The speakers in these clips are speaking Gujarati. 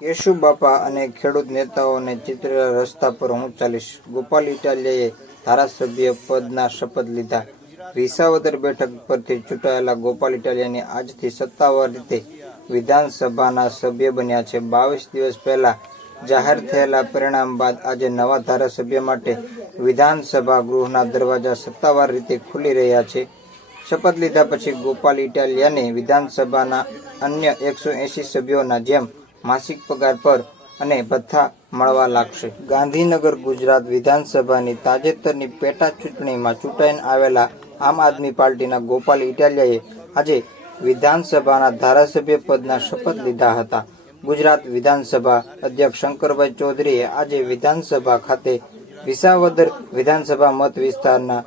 કેશુબાપા અને ખેડૂત નેતાઓને ચિતરેલા રસ્તા પર હું ચાલીશ. ગોપાલ ઇટાલિયાએ ધારાસભ્ય પદના શપથ લીધા. વિસાવદર બેઠક પરથી ચૂંટાયેલા ગોપાલ ઇટાલિયાની આજથી સત્તાવાર રીતે વિધાનસભાના સભ્ય બન્યા છે. 22 દિવસ પહેલા જાહેર થયેલા પરિણામ બાદ આજે નવા ધારાસભ્ય માટે વિધાનસભા ગૃહના દરવાજા સત્તાવાર રીતે ખુલી રહ્યા છે. શપથ લીધા પછી ગોપાલ ઇટાલિયાને વિધાનસભાના અન્ય 180 સભ્યોના જેમ માસિક પગાર પર અને ભથ્થા મળવા લાગશે. ગાંધીનગર ગુજરાત વિધાનસભાની તાજેતરની પેટા ચૂંટણીમાં ચૂંટાઈને આવેલા આમ આદમી પાર્ટીના ગોપાલ ઇટાલિયાએ આજે વિધાનસભાના ધારાસભ્ય પદના શપથ લીધા હતા. ગુજરાત વિધાનસભા અધ્યક્ષ શંકરભાઈ ચૌધરીએ આજે વિધાનસભા ખાતે વિસાવદર વિધાનસભા મત વિસ્તારના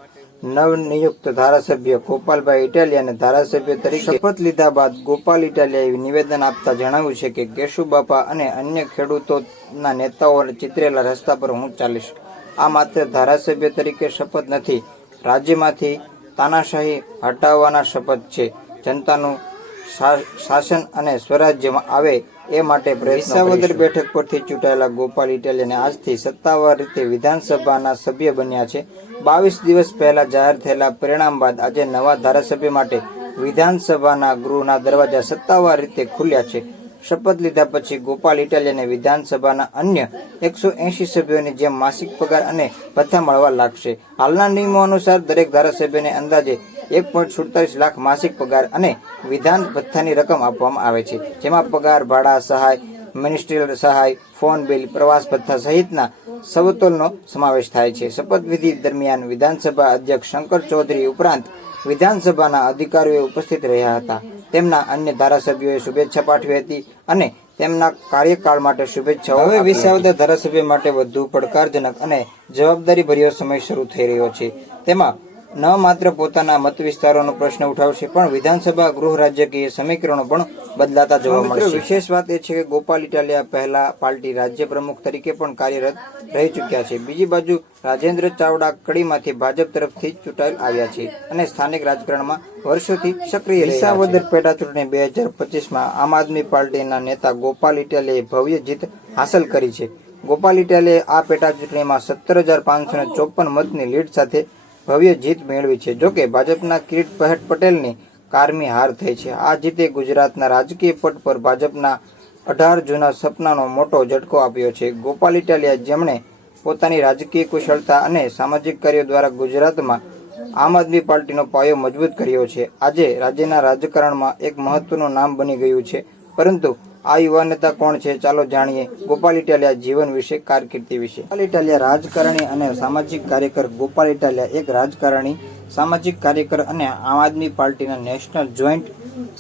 નવનિયુક્ત ધારાસભ્ય ગોપાલભાઈ ઇટાલિયાને ધારાસભ્ય તરીકે શપથ લીધા બાદ ગોપાલ ઇટાલિયાએ નિવેદન આપતા જણાવ્યું છે કે કેશુબાપા અને અન્ય ખેડૂતોના નેતાઓને ચિતરેલા રસ્તા પર હું ચાલીશ. આ માત્ર ધારાસભ્ય તરીકે શપથ નથી, રાજ્યમાંથી તાનાશાહી હટાવવાના શપથ છે. જનતાનું શાસન અને સ્વરાજ્યમાં આવે એ માટે વિસાવદર બેઠક પરથી ચૂંટાયેલા ગોપાલ ઇટાલિયાને આજથી સત્તાવાર રીતે વિધાનસભાના સભ્ય બન્યા છે. 22 દિવસ પહેલા જાહેર થયેલા પરિણામ બાદ આજે નવા ધારાસભ્ય માટે વિધાનસભાના ગૃહના દરવાજા સત્તાવાર રીતે ખુલ્યા છે. શપથ લીધા પછી ગોપાલ ઇટાલિયાને વિધાનસભાના અન્ય 180 સભ્યોની જેમ માસિક પગાર અને ભથ્થા મળવા લાગશે. હાલના નિયમો અનુસાર દરેક ધારાસભ્યને અંદાજે 1.47 લાખ માસિક પગાર અને વિધાન ભથ્થાની રકમ આપવામાં આવે છે, જેમાં પગાર, ભાડા સહાય, મિનિસ્ટ્રીયલ સહાય, ફોન બિલ, પ્રવાસ ભથ્થા સહિતના સવલતોનો સમાવેશ થાય છે. શપથવિધિ દરમિયાન વિધાનસભા અધ્યક્ષ શંકર ચૌધરી ઉપરાંત વિધાનસભાના અધિકારીઓ ઉપસ્થિત રહ્યા હતા. તેમના અન્ય ધારાસભ્યોએ શુભેચ્છા પાઠવી હતી અને તેમના કાર્યકાળ માટે શુભેચ્છાઓ. હવે વિસાવદર ધારાસભ્ય માટે વધુ પડકારજનક અને જવાબદારીભર્યો સમય શરૂ થઈ રહ્યો છે. તેમાં ન માત્ર પોતાના મત વિસ્તારોનો પ્રશ્ન ઉઠાવશે, પણ વિધાનસભા ગૃહ રાજકીય સમીકરણો પણ બદલાતા જોવા મળશે. વિશેષ વાત એ છે કે ગોપાલ ઇટાલિયા પહેલા પાર્ટી રાજ્ય પ્રમુખ તરીકે પણ કાર્યરત રહી ચૂક્યા છે. બીજી બાજુ રાજેન્દ્ર ચાવડા કડીમાંથી ભાજપ તરફથી ચૂંટાયેલ આવ્યા છે અને સ્થાનિક રાજકારણમાં વર્ષોથી સક્રિય રહ્યા છે. વિસાવદર પેટા ચૂંટણી 2025માં આમ આદમી પાર્ટીના નેતા ગોપાલ ઇટાલિયાએ ભવ્ય જીત હાંસલ કરી છે. ગોપાલ ઇટાલિયાએ આ પેટા ચૂંટણીમાં 17,554 મતની લીડ સાથે ભવ્ય જીત મેળવી છે. જોકે ભાજપના કિરીટ પટેલની કારમી હાર થઈ છે. આ જીતે ગુજરાતના રાજકીય પટ પર ભાજપના 18 જૂના સપનાનો મોટો ઝટકો આપ્યો છે. ગોપાલ ઇટાલિયા, જેમણે પોતાની રાજકીય કુશળતા અને સામાજિક કાર્યો દ્વારા ગુજરાતમાં આમ આદમી પાર્ટીનો પાયો મજબૂત કર્યો છે, આજે રાજ્યના રાજકારણમાં એક મહત્વનું નામ બની ગયું છે. પરંતુ આ યુવા નેતા કોણ છે? ચાલો જાણીએ ગોપાલ ઇટાલિયા જીવન વિશે, કારકિર્દી વિશે. ગોપાલ ઇટાલિયા રાજકારણી અને સામાજિક કાર્યકર. ગોપાલ ઇટાલિયા એક રાજકારણી, સામાજિક કાર્યકર અને આમ આદમી પાર્ટીના નેશનલ જોઈન્ટ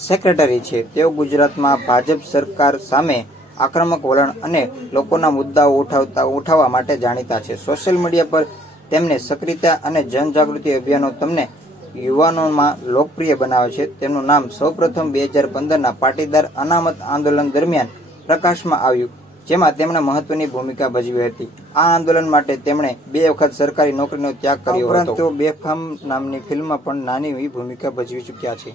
સેક્રેટરી છે. તેઓ ગુજરાતમાં ભાજપ સરકાર સામે આક્રમક વલણ અને લોકોના મુદ્દાઓ ઉઠાવવા માટે જાણીતા છે. સોશિયલ મીડિયા પર તેમને સક્રિયતા અને જનજાગૃતિ અભિયાનો તમને યુવાનોમાં લોકપ્રિય બનાવે છે. તેમનું નામ સૌપ્રથમ 2015ના પાટીદાર અનામત આંદોલન દરમિયાન પ્રકાશમાં આવ્યું, જેમાં તેમણે મહત્વની ભૂમિકા ભજવી હતી. આ આંદોલન માટે તેમણે 2 વખત સરકારી નોકરીનો ત્યાગ કર્યો હતો. ઉપરાંત તેઓ બેફામ નામની ફિલ્મમાં પણ નાની એવી ભૂમિકા ભજવી ચૂક્યા છે.